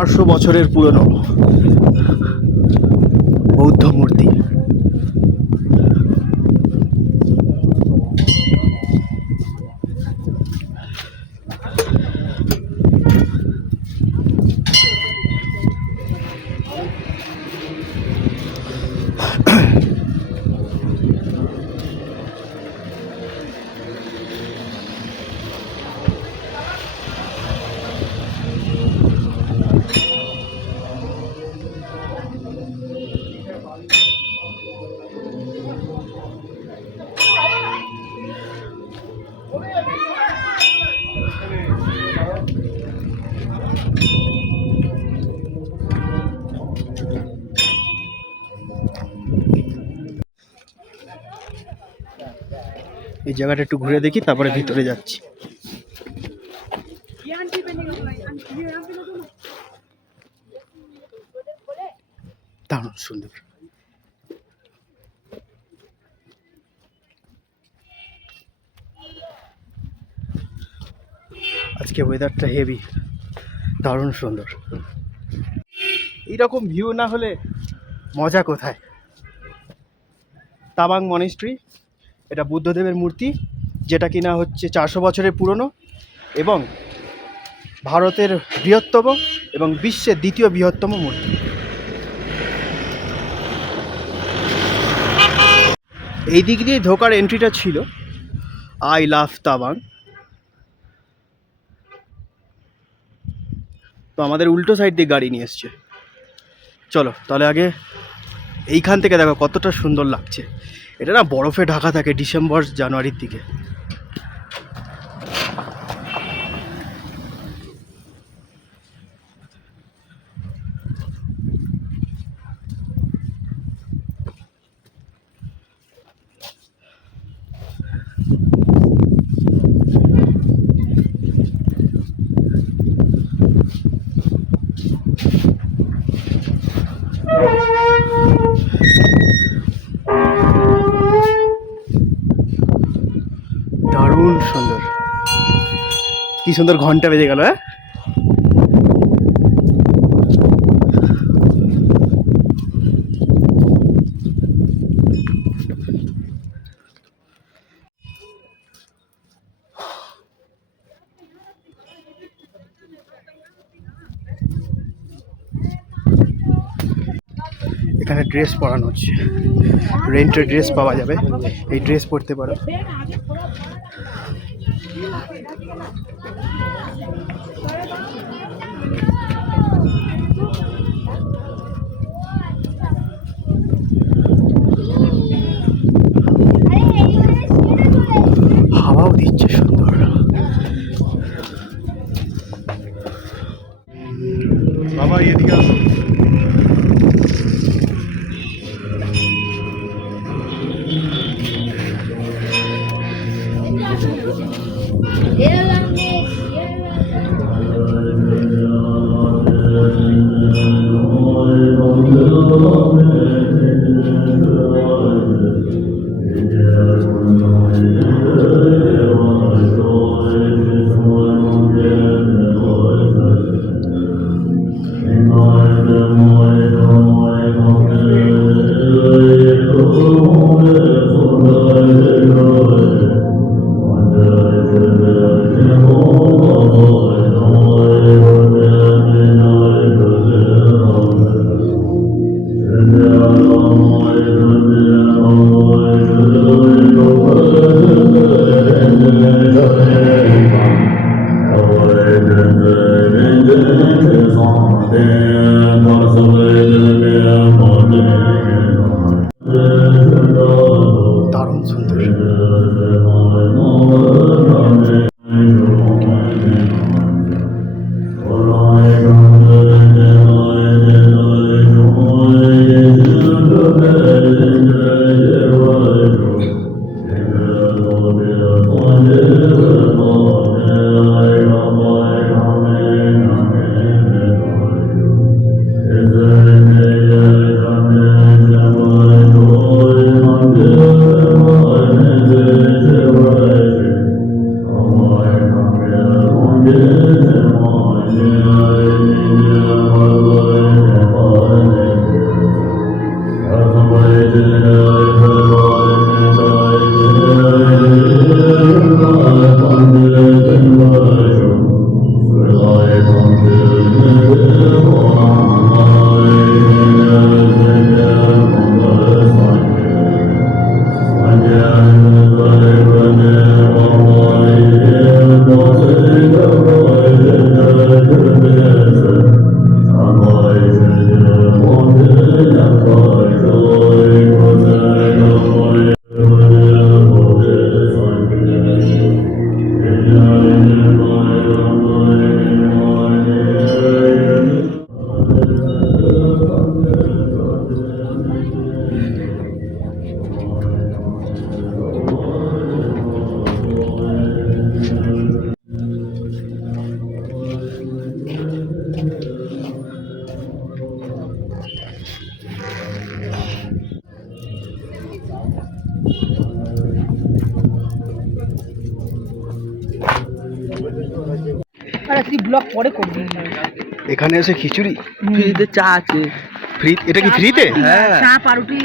400 বছরের পুরনো বৌদ্ধ মূর্তি। এই জায়গাটা একটু ঘুরে দেখি, তারপরে ভিতরে যাচ্ছি। দারুণ সুন্দর। আজকে ওয়েদারটা হেভি, দারুণ সুন্দর। এইরকম ভিউ না হলে মজা কোথায়। তাবাং মনিস্ট্রি, এটা বুদ্ধদেবের মূর্তি, যেটা কিনা হচ্ছে 400 বছরের পুরনো এবং ভারতের বৃহত্তম এবং বিশ্বের দ্বিতীয় বৃহত্তম মূর্তি। এই দিক দিয়ে ঢোকার এন্ট্রিটা ছিল আই লাভ তাবাং। তো আমাদের উল্টো সাইড দিয়ে গাড়ি নিয়ে এসছে। চলো তাহলে আগে এইখান থেকে দেখো কতটা সুন্দর লাগছে। এটা না বরফে ঢাকা থাকে ডিসেম্বর জানুয়ারির দিকে। দারুণ সুন্দর, কি সুন্দর ঘন্টা বেজে গেল। এখানে ড্রেস পরানো হচ্ছে, রেন্টের ড্রেস পাওয়া যাবে, এই ড্রেস পরতে পারো। হাওয়াও দিচ্ছে সুন্দর। বাবা এদিকে আসো। দারুণ সুন্দর। আরে তুই ব্লগ পরে করবি। এখানে এসে খিচুড়ি, ফ্রিতে চা আছে। ফ্রি? এটা কি ফ্রিতে? হ্যাঁ। চা পাউরুটি।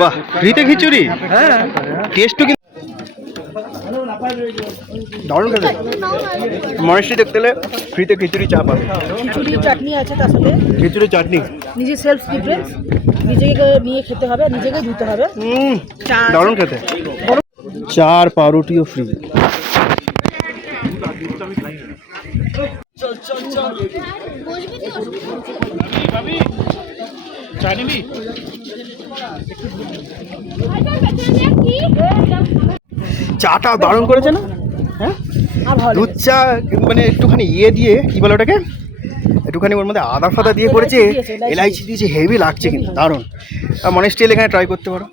বাহ, ফ্রিতে খিচুড়ি। হ্যাঁ, টেস্টও কিন্তু দারুণ খেতে। মনেস্ট্রি দেখতে গেলে ফ্রিতে খিচুড়ি চা পাবে। খিচুড়ি চাটনি আছে তার সাথে। খিচুড়ি চাটনি। নিজে সেলফ ডিফারেন্স, নিজেকে নিয়ে খেতে হবে, নিজেকে ধুতে হবে। দারুণ খেতে। চার পাউরুটিও ফ্রি। চাটা দারুণ করেছে না? হ্যাঁ, আর ভালো দুধ চা মানে একটুখানি ইয়ে দিয়ে, কি বলে ওটাকে, একটুখানি ওর মধ্যে আদা ফাদা দিয়ে করেছে, এলাইচি দিয়েছে, হেভি লাগছে কিন্তু দারুণ। আর মনেস্ট্রি এখানে ট্রাই করতে পারো,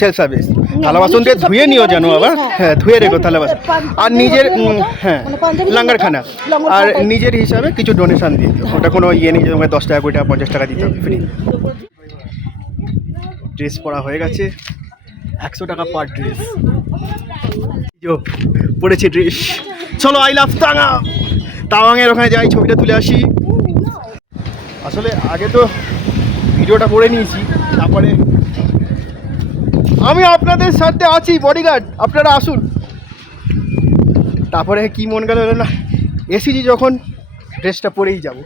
সেলফ সার্ভিস। থালা বাসন দিয়ে ধুয়ে নিও যেন আবার, হ্যাঁ ধুয়ে রেখো থালা বাসন। আর নিজের হ্যাঁ লাঙ্গারখানা, আর নিজের হিসাবে কিছু ডোনেশন দিয়ে দিও। ওটা কোনো ইয়ে নেই যে তোমাকে 10 টাকা 20 টাকা 50 টাকা দিতে হবে, ফ্রি। ড্রেস পরা হয়ে গেছে, 100 টাকা পার ড্রেস। পড়েছে ড্রেস। চলো আই লাভ তাওয়াং, তাওয়াংয়ের ওখানে যাই, ছবিটা তুলে আসি। আসলে আগে তো ভিডিওটা করে নিয়েছি, তারপরে আমি আপনাদের সাথে আছি বডিগার্ড, আপনারা আসুন। তারপরে কি মন গেল না, এসেছি যখন ড্রেসটা পরেই যাব।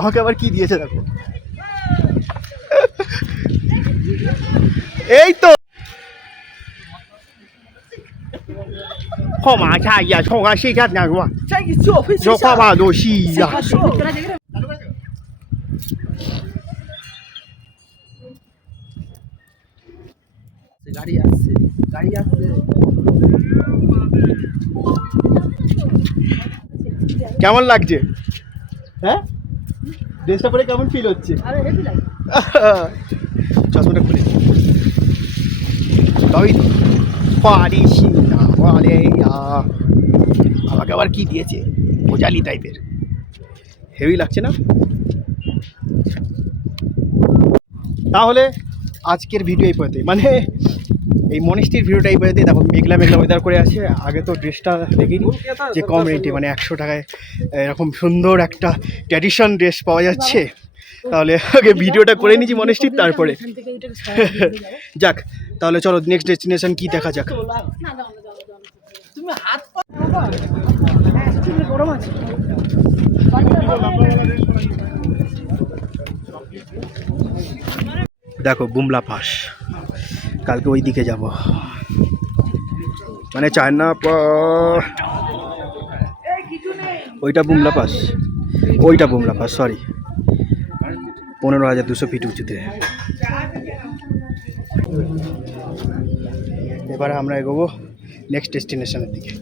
আমাকে আবার কি দিয়েছে দেখো, এই তো号码下呀，冲啊，谁家那个？说话吧，都是呀。 গাড়ি আসছে, গাড়ি আসছে। কেমন লাগছে? হ্যাঁ, ড্রেসটা পরে কেমন ফিল হচ্ছে? আরে হেভি লাগে। চশমাটা খুলে তবেই তো আমাকে আবার কি দিয়েছে, ভোজালি টাইপের, হেভি লাগছে না? তাহলে আজকের ভিডিও এই পর্যন্তই, মানে এই মনেস্ট্রির ভিডিওটা এই পর্যন্তই। দেখো মেঘলা মেঘলা ওয়েদার করে আছে। আগে তো ড্রেসটা দেখিনি যে কম রেটে, মানে 100 টাকায় এরকম সুন্দর একটা ট্র্যাডিশন ড্রেস পাওয়া যাচ্ছে। তাহলে আগে ভিডিওটা করে নিয়েছি মনেস্ট্রির, তারপরে যাক। তাহলে চলো নেক্সট ডেস্টিনেশন কি দেখা যাক। তুমি হাত গরম আছে। দেখো বুমলা পাস, কালকে ওই দিকে যাব, মানে চায়না ওইটা বুমলা পাস, ওইটা বুমলা পাস, সরি, 15,200 ফিট উঁচুতে। এবারে আমরা এগোবো নেক্সট ডেস্টিনেশনের দিকে।